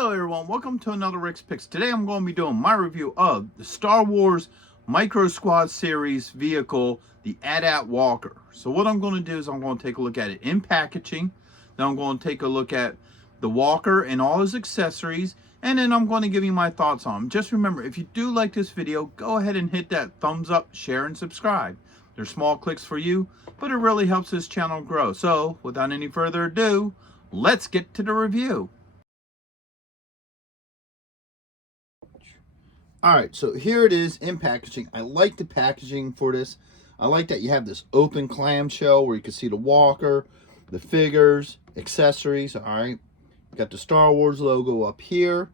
Hello everyone, welcome to another Rick's Picks. Today I'm going to be doing my review of the Star Wars Micro Squad Series vehicle, the AT-AT Walker. So what I'm going to do is I'm going to take a look at it in packaging. Then I'm going to take a look at the Walker and all his accessories. And then I'm going to give you my thoughts on him. Just remember, if you do like this video, go ahead and hit that thumbs up, share, and subscribe. They're small clicks for you, but it really helps this channel grow. So without any further ado, let's get to the review. Alright, so here it is in packaging. I like the packaging for this. I like that you have this open clamshell where you can see the Walker, the figures, accessories. Alright, you got the Star Wars logo up here.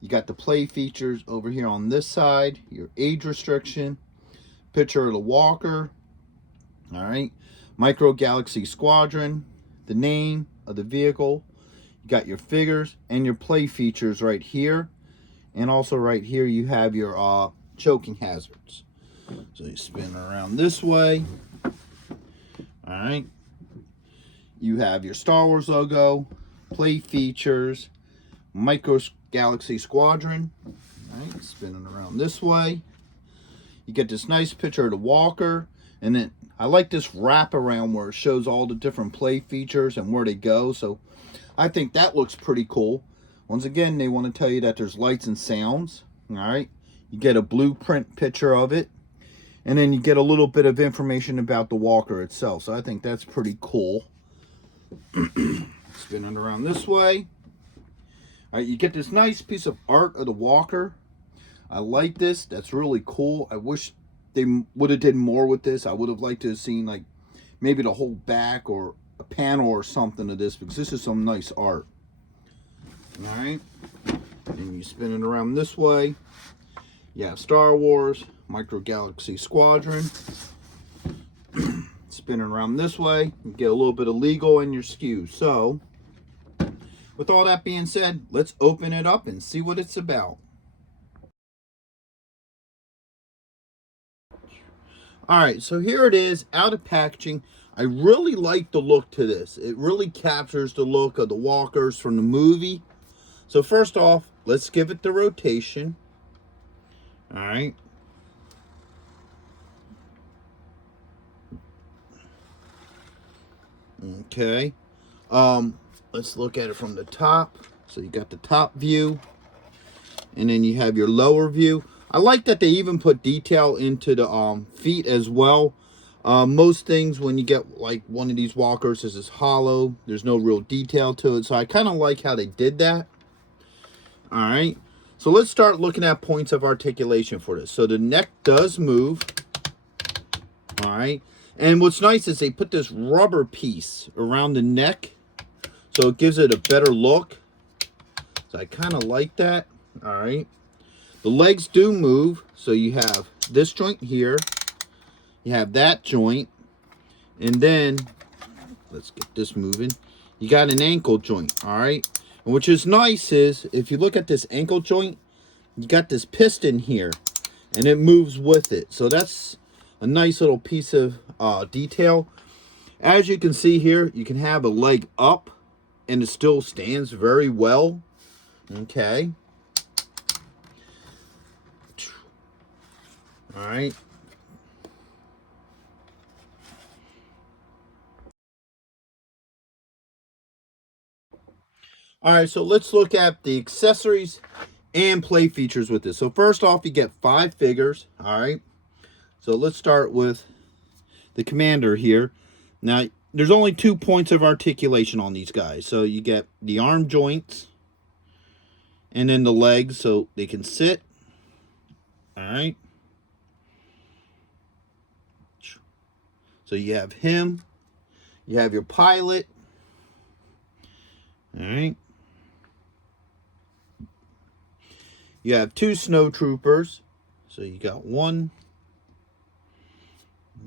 You got the play features over here on this side. Your age restriction. Picture of the Walker. Alright, Micro Galaxy Squadron. The name of the vehicle. You got your figures and your play features right here. And also right here you have your choking hazards. So you spin around this way. Alright. You have your Star Wars logo, play features, Micro Galaxy Squadron. Alright, spinning around this way. You get this nice picture of the Walker. And then I like this wrap around where it shows all the different play features and where they go. So I think that looks pretty cool. Once again, they want to tell you that there's lights and sounds. Alright, you get a blueprint picture of it. And then you get a little bit of information about the Walker itself. So I think that's pretty cool. Spinning around this way. Alright, you get this nice piece of art of the Walker. I like this. That's really cool. I wish they would have did more with this. I would have liked to have seen like maybe the whole back or a panel or something of this, because this is some nice art. Alright, and you spin it around this way. You have Star Wars, Micro Galaxy Squadron. Spin it around this way. You get a little bit of legal in your SKU. So, with all that being said, let's open it up and see what it's about. Alright, so here it is, out of packaging. I really like the look to this. It really captures the look of the Walkers from the movie. So first off, let's give it the rotation. Alright. Okay. Let's look at it from the top. So you got the top view. And then you have your lower view. I like that they even put detail into the feet as well. Most things when you get like one of these Walkers, this is hollow. There's no real detail to it. So I kind of like how they did that. Alright, so let's start looking at points of articulation for this. So the neck does move. Alright, and what's nice is they put this rubber piece around the neck, so it gives it a better look. So I kind of like that. Alright, the legs do move. So you have this joint here, you have that joint, and then let's get this moving. You got an ankle joint. Alright, which is nice is, if you look at this ankle joint, you got this piston here, and it moves with it. So that's a nice little piece of detail. As you can see here, you can have a leg up, and it still stands very well. Okay. All right. Alright, so let's look at the accessories and play features with this. So first off, you get 5 figures. Alright, so let's start with the commander here. Now, there's only 2 points of articulation on these guys. So you get the arm joints and then the legs so they can sit. Alright. So you have him. You have your pilot. Alright. You have 2 snow troopers. So you got 1.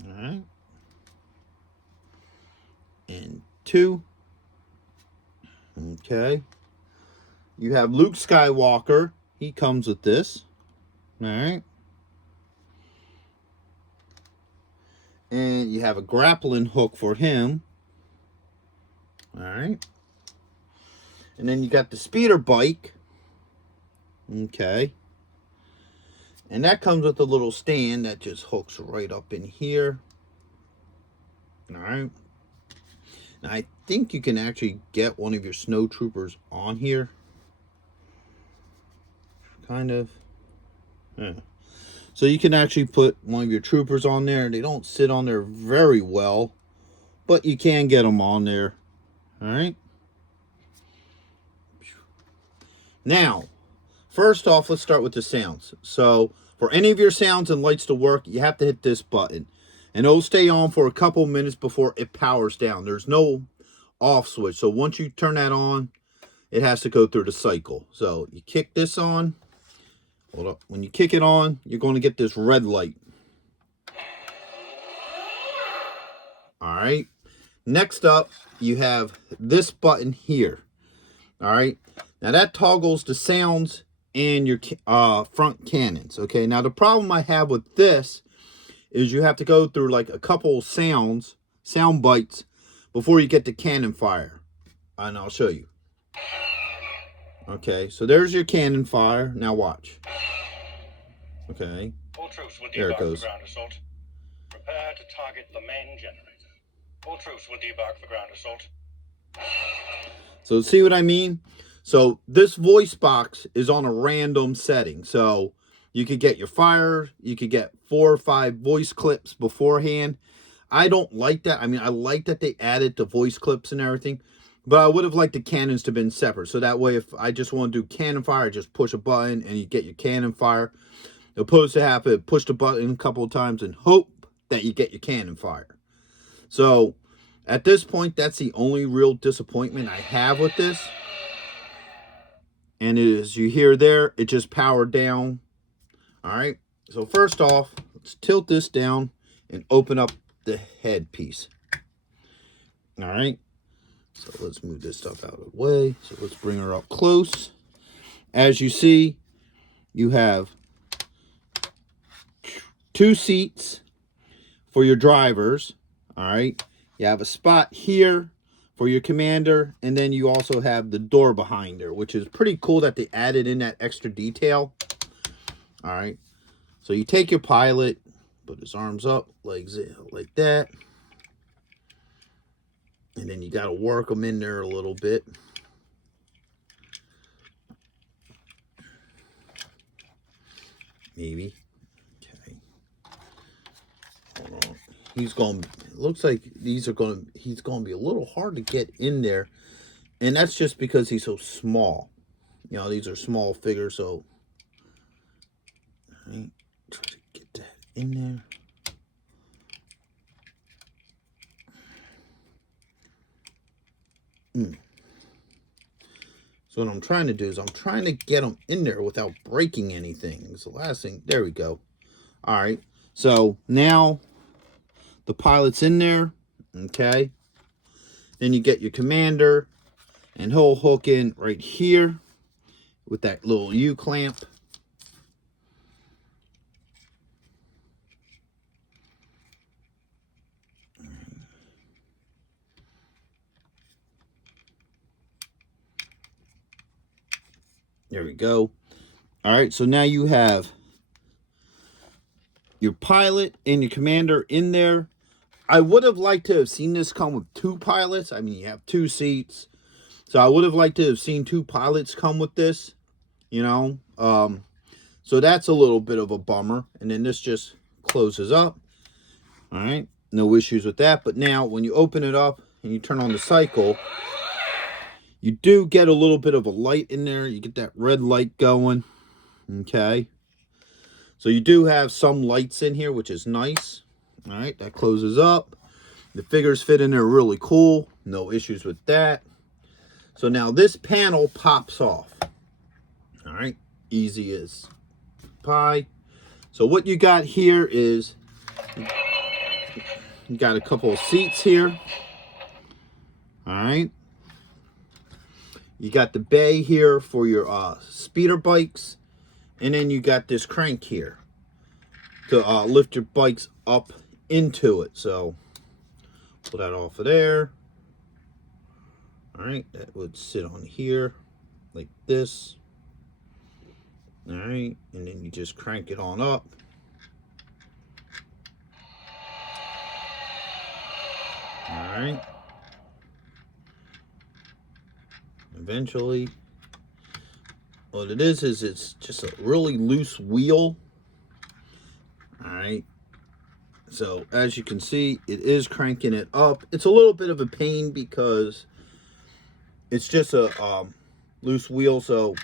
Alright. And 2. Okay. You have Luke Skywalker. He comes with this. Alright. And you have a grappling hook for him. Alright. And then you got the speeder bike. Okay. And that comes with a little stand that just hooks right up in here. All right. Now, I think you can actually get one of your snow troopers on here. Kind of. Yeah. So you can actually put one of your troopers on there. They don't sit on there very well, but you can get them on there. All right. Now, first off, let's start with the sounds. So for any of your sounds and lights to work, you have to hit this button. And it'll stay on for a couple minutes before it powers down. There's no off switch. So once you turn that on, it has to go through the cycle. So you kick this on. Hold up. When you kick it on, you're going to get this red light. All right. Next up, you have this button here. All right. Now that toggles the sounds and your front cannons. Okay. Now the problem I have with this is you have to go through like a couple sound bites before you get the cannon fire. And I'll show you. Okay. So there's your cannon fire. Now watch. Okay. All troops will There it debark goes. for ground assault. Prepare to target the main generator. All troops will debark for ground assault. So see what I mean? So this voice box is on a random setting. So you could get your fire, you could get 4 or 5 voice clips beforehand. I don't like that. I mean, I like that they added the voice clips and everything, but I would have liked the cannons to have been separate. So that way, if I just want to do cannon fire, I just push a button and you get your cannon fire. Opposed to have to push the button a couple of times and hope that you get your cannon fire. So at this point, that's the only real disappointment I have with this. And as you hear there, it just powered down. All right. So first off, let's tilt this down and open up the head piece. All right. So let's move this stuff out of the way. So let's bring her up close. As you see, you have 2 seats for your drivers. All right. You have a spot here for your commander. And then you also have the door behind her, which is pretty cool that they added in that extra detail. All right. So you take your pilot, put his arms up, legs like that. And then you got to work them in there a little bit. Maybe. Okay. Hold on. He's going, it looks like he's going to be a little hard to get in there. And that's just because he's so small. You know, these are small figures, so right, try to get that in there. So what I'm trying to do is I'm trying to get them in there without breaking anything. It's the last thing. There we go. All right. So now the pilot's in there. Okay. Then you get your commander, and he'll hook in right here with that little U-clamp. There we go. All right, so now you have your pilot and your commander in there. I would have liked to have seen this come with 2 pilots. I mean, you have 2 seats. So I would have liked to have seen 2 pilots come with this, you know. So that's a little bit of a bummer. And then this just closes up. All right, no issues with that. But now when you open it up and you turn on the cycle, you do get a little bit of a light in there. You get that red light going. Okay. So you do have some lights in here, which is nice. All right, that closes up. The figures fit in there really cool. No issues with that. So now this panel pops off. All right, easy as pie. So what you got here is you got a couple of seats here. All right. You got the bay here for your speeder bikes. And then you got this crank here to lift your bikes up into it. So pull that off of there. All right, that would sit on here like this. All right, and then you just crank it on up. All right. Eventually, what it is it's just a really loose wheel. All right. So as you can see, it is cranking it up. It's a little bit of a pain because it's just a loose wheel. So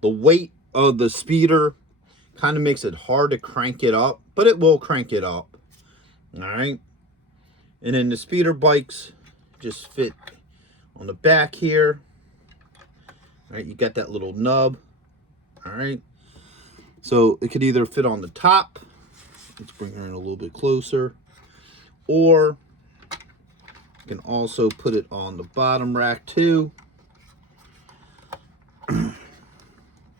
the weight of the speeder kind of makes it hard to crank it up, but it will crank it up. All right. And then the speeder bikes just fit on the back here. All right, you got that little nub. All right. So it could either fit on the top. Let's bring her in a little bit closer. Or you can also put it on the bottom rack too. A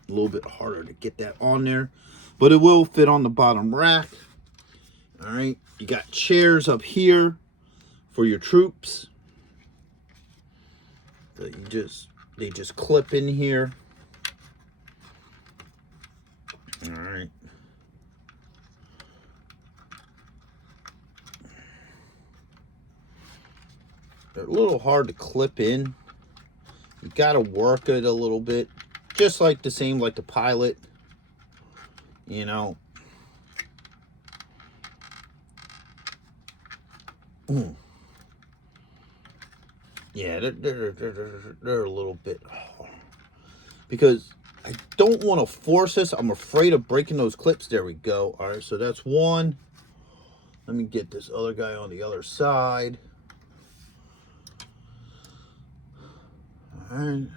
little bit harder to get that on there, but it will fit on the bottom rack. All right. You got chairs up here for your troops. So they just clip in here. All right. They're a little hard to clip in. You got to work it a little bit, just like the same like the Pilot, you know. Yeah, they're a little bit hard because I don't want to force this. I'm afraid of breaking those clips. There we go. All right, so that's one. Let me get this other guy on the other side. All right.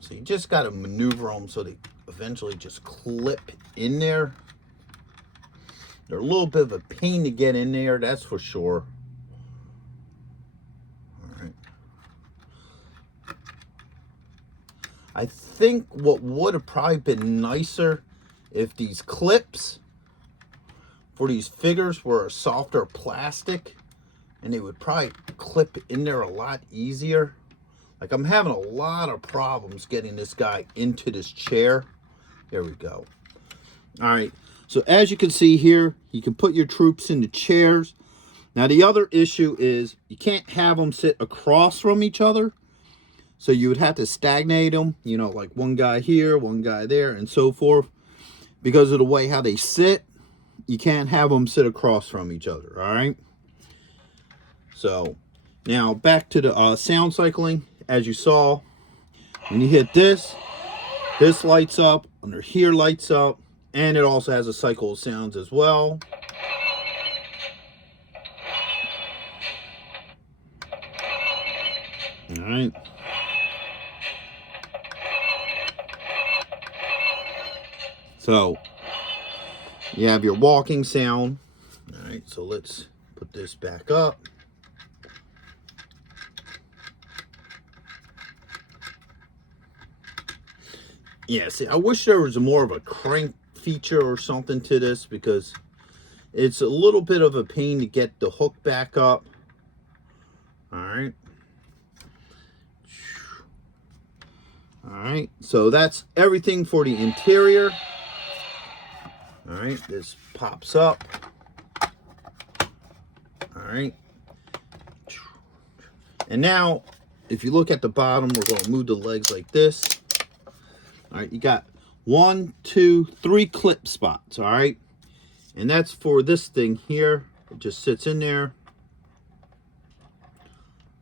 So you just got to maneuver them so they eventually just clip in there. They're a little bit of a pain to get in there, that's for sure. All right. I think what would have probably been nicer if these clips for these figures were a softer plastic, and they would probably clip in there a lot easier. Like, I'm having a lot of problems getting this guy into this chair. There we go. All right. So as you can see here, you can put your troops in the chairs. Now the other issue is you can't have them sit across from each other. So you would have to stagnate them, you know, like one guy here, one guy there, and so forth. Because of the way how they sit, you can't have them sit across from each other, all right? So now back to the sound cycling. As you saw, when you hit this, this lights up, under here lights up. And it also has a cycle of sounds as well. All right. So you have your walking sound. All right, so let's put this back up. Yeah, see, I wish there was more of a crank feature or something to this, because it's a little bit of a pain to get the hook back up. All right. All right, so that's everything for the interior. All right, this pops up. All right. And now, if you look at the bottom, we're going to move the legs like this. All right, you got 1, 2, 3 clip spots, all right? And that's for this thing here. It just sits in there.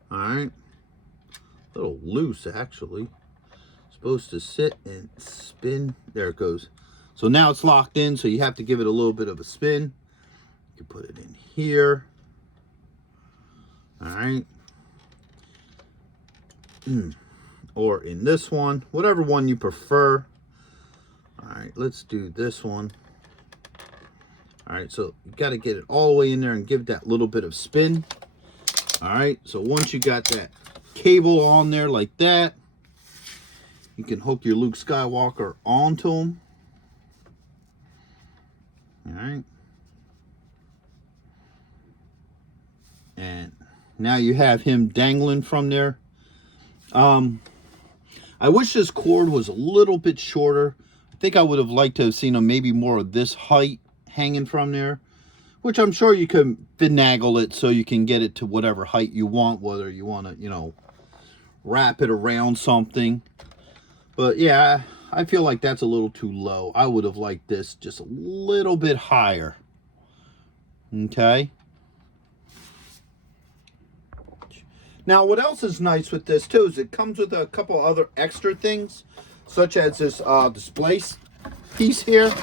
All right. A little loose, actually. Supposed to sit and spin. There it goes. So now it's locked in, so you have to give it a little bit of a spin. You can put it in here. All right. Or in this one, whatever one you prefer. All right, let's do this one. All right, so you got to get it all the way in there and give that little bit of spin. All right, so once you got that cable on there like that, you can hook your Luke Skywalker onto him. All right. And now you have him dangling from there. I wish this cord was a little bit shorter. I think I would have liked to have seen maybe more of this height hanging from there, which I'm sure you could finagle it so you can get it to whatever height you want, whether you want to, you know, wrap it around something. But yeah, I feel like that's a little too low. I would have liked this just a little bit higher. Okay. Now, what else is nice with this too is it comes with a couple other extra things, such as this display piece here.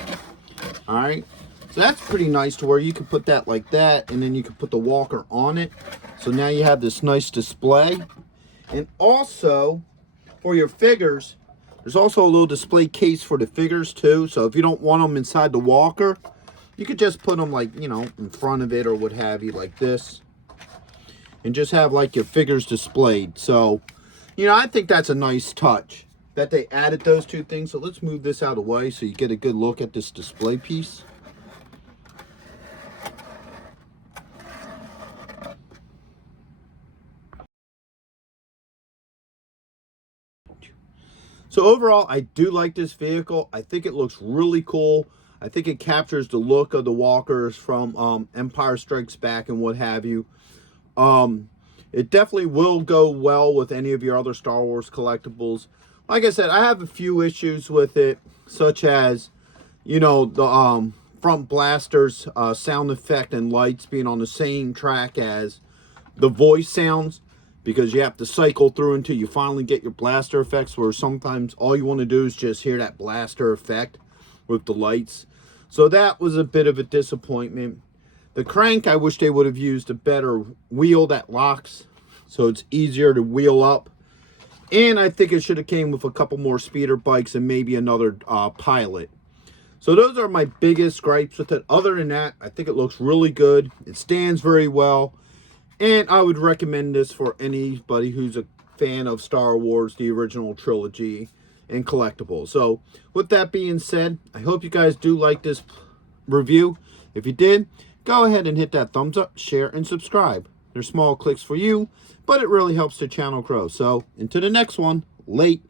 All right. So that's pretty nice to where you can put that like that, and then you can put the walker on it. So now you have this nice display. And also, for your figures, there's also a little display case for the figures too. So if you don't want them inside the walker, you could just put them like, you know, in front of it or what have you, like this. And just have like your figures displayed. So, you know, I think that's a nice touch that they added those two things. So let's move this out of the way so you get a good look at this display piece. So overall, I do like this vehicle. I think it looks really cool. I think it captures the look of the walkers from Empire Strikes Back and what have you. It definitely will go well with any of your other Star Wars collectibles. Like I said, I have a few issues with it, such as, you know, the front blasters, sound effect and lights being on the same track as the voice sounds, because you have to cycle through until you finally get your blaster effects, where sometimes all you want to do is just hear that blaster effect with the lights. So that was a bit of a disappointment. The crank, I wish they would have used a better wheel that locks, so it's easier to wheel up. And I think it should have came with a couple more speeder bikes and maybe another pilot. So those are my biggest gripes with it. Other than that, I think it looks really good. It stands very well. And I would recommend this for anybody who's a fan of Star Wars, the original trilogy, and collectibles. So with that being said, I hope you guys do like this review. If you did, go ahead and hit that thumbs up, share, and subscribe. They're small clicks for you, but it really helps the channel grow. So until the next one, late.